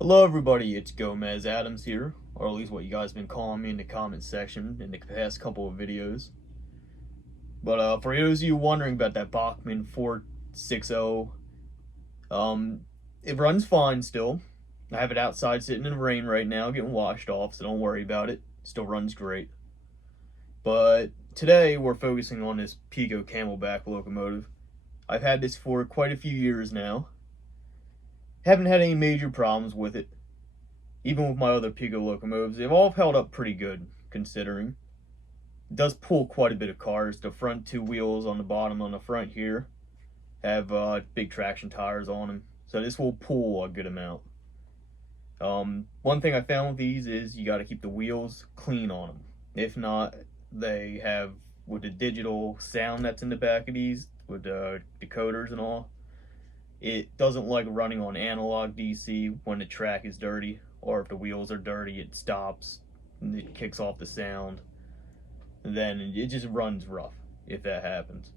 Hello everybody, it's Gomez Adams here, or at least what you guys have been calling me in the comment section in the past couple of videos. But for those of you wondering about that Bachmann 460, it runs fine still. I have it outside sitting in the rain right now getting washed off, so don't worry about it. Still runs great. But today we're focusing on this Piko Camelback Locomotive. I've had this for quite a few years now. Haven't had any major problems with it. Even with my other Piko locomotives, they've all held up pretty good, considering. It does pull quite a bit of cars. The front two wheels on the bottom on the front here have big traction tires on them, so this will pull a good amount. One thing I found with these is you got to keep the wheels clean on them. If not, they have, with the digital sound that's in the back of these, with the decoders and all, it doesn't like running on analog DC when the track is dirty, or if the wheels are dirty, it stops and it kicks off the sound. And then it just runs rough if that happens.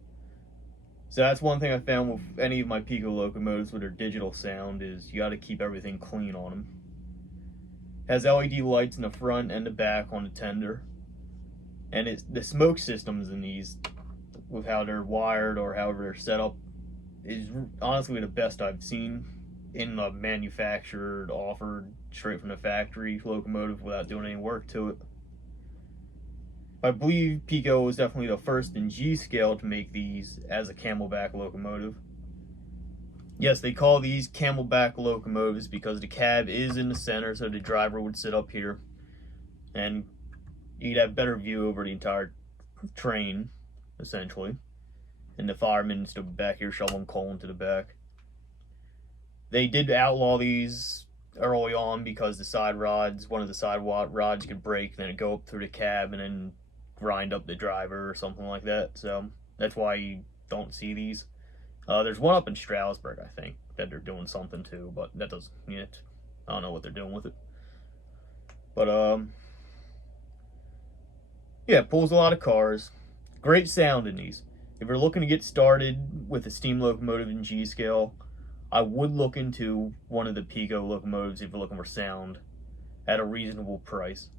So that's one thing I found with any of my Piko locomotives with their digital sound is you got to keep everything clean on them. Has LED lights in the front and the back on the tender, and it's the smoke systems in these, with how they're wired or however they're set up, is honestly the best I've seen in a manufactured, offered, straight from the factory locomotive without doing any work to it. I believe Piko was definitely the first in G scale to make these as a Camelback locomotive. Yes, they call these Camelback locomotives because the cab is in the center, so the driver would sit up here and you'd have better view over the entire train, essentially. And the firemen stood back here shoveling coal into the back. They did outlaw these early on because the side rods, one of the side rods could break, and then it'd go up through the cab and then grind up the driver or something like that. So that's why you don't see these. There's one up in Stroudsburg, I think, that they're doing something to, but that doesn't, I don't know what they're doing with it. But yeah, it pulls a lot of cars. Great sound in these. If you're looking to get started with a steam locomotive in G scale, I would look into one of the Piko locomotives if you're looking for sound at a reasonable price.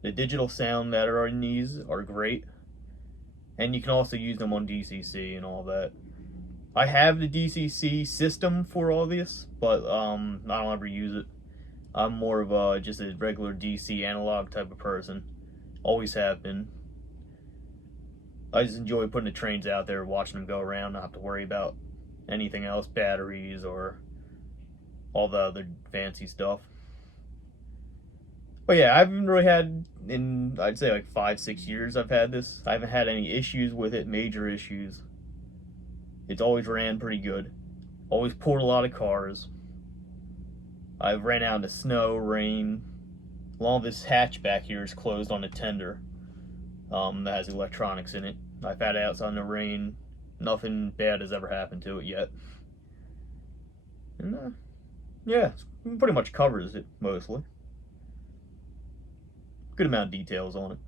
The digital sound that are in these are great, and you can also use them on DCC and all that. I have the DCC system for all this, but I don't ever use it. I'm more of just a regular DC analog type of person. Always have been. I just enjoy putting the trains out there, watching them go around, not have to worry about anything else, batteries or all the other fancy stuff. But yeah, I haven't really had, in I'd say like 5-6 years I've had this, I haven't had any issues with it, major issues. It's always ran pretty good. Always pulled a lot of cars. I've ran out into snow, rain. Along this hatch back here is closed on the tender. That has electronics in it. I've had it outside in the rain. Nothing bad has ever happened to it yet. And yeah, it pretty much covers it mostly. Good amount of details on it.